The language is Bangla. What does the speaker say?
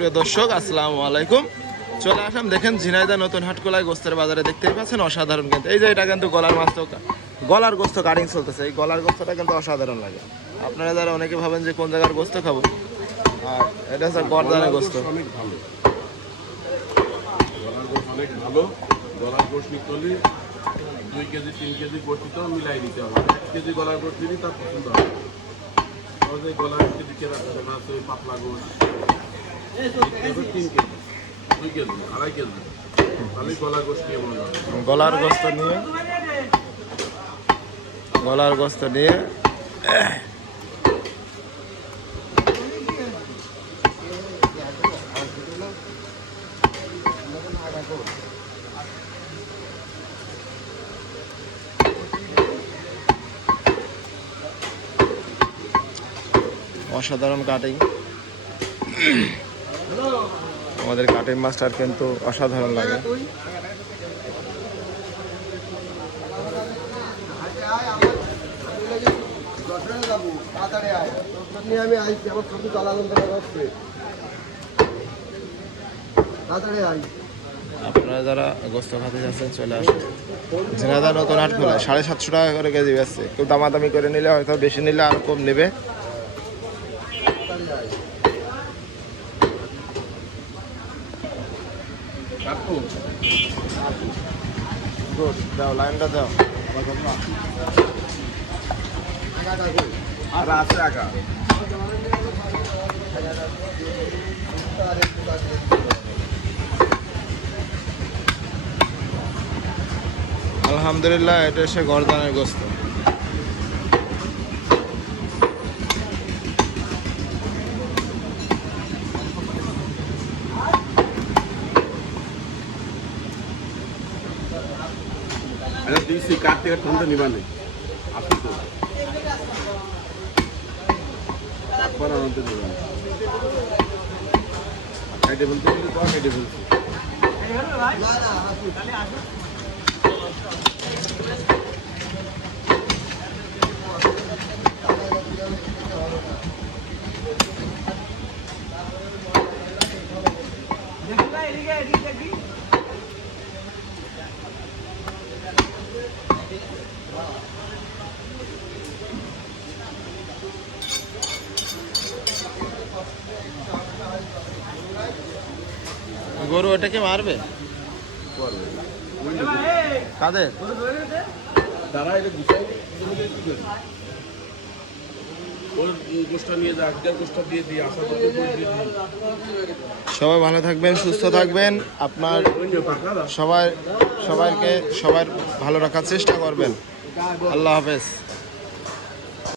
সুপ্রিয় দর্শক, আসসালামু আলাইকুম। চলে আসলাম, দেখেন ঝিনাইদহ নতুন হাটকোলায় গোস্তের বাজারে দেখতেই পাচ্ছেন অসাধারণ। কিন্তু এই যে এটা কিন্তু গলার মাছ, তো গলার গোস্ত কাটিং চলতেছে। এই গলার গোস্তটা কিন্তু অসাধারণ লাগে। আপনারা যারা অনেকে ভাবেন যে কোন জায়গার গোস্ত খাবো, আর এটা হচ্ছে গরদানের গোস্ত। অনেক ভালো, গলার গোস্ত অনেক ভালো। গলার গোস্ত নিতে হলে 2 কেজি 3 কেজি গোস্ত মিলাই দিতে হবে। 1 কেজি গলার গোস্ত দিলে তার পছন্দ হবে। সহজে গলার কেজি কেনা যাবে না, তো পাতলা গোস্ত 3 কেজি 2 কেজি 2.5 কেজি তাহলে গলার গোস্ত নিয়ে মনে হবে। গলার গোস্ত নিয়ে অসাধারণ কাটিং। আমাদের কাটিং মাস্টার কিন্তু অসাধারণ লাগে। আপনারা যারা গোস্ত খাতে যাচ্ছেন চলে আসুন। ঝিনাইদহ নতুন হাটকোলায় 750 টাকা করে কেজি বেচছে। কেউ দামাদামি করে নিলে হয়তো, বেশি নিলে আরো কম নেবে। দাও, লাইনটা দাও। আর আছে আকা আলহামদুলিল্লাহ, এটা এসে গরদানের গোস্ত। এটা দিয়েছি কার থেকে ঠান্ডা নিবা নেই আপনি তো তারপর আনতে দেবেন। খাইতে বলতে গেলে তো খাইতে বলছি। গরু ওটাকে মারবে কাদের? তারা এটা গুছাই ওর গোষ্ঠটা নিয়ে যা, আগের গোষ্ঠটা দিয়ে দিই, আশা করতে দিয়ে দিই। সবাই ভালো থাকবেন, সুস্থ থাকবেন। আপনার সবাইকে ভালো রাখার চেষ্টা করবেন। আল্লাহ হাফেজ।